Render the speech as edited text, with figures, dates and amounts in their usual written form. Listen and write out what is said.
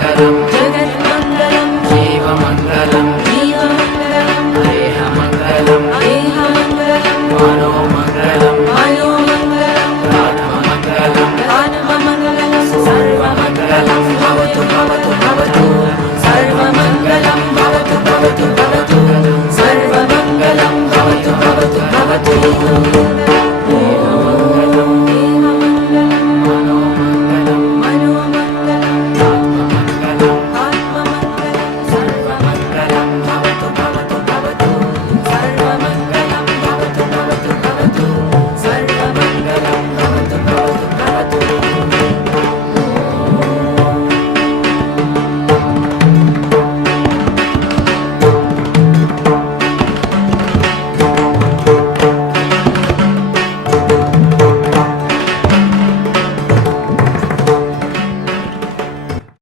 जगन्मङ्गलं जगन्मङ्गलं जीवमङ्गलं जीवमङ्गलं देहमङ्गलं देहमङ्गलं मनोमङ्गलं मनोमङ्गलं आत्ममङ्गलं आत्ममङ्गलं सर्वमङ्गलं भवतु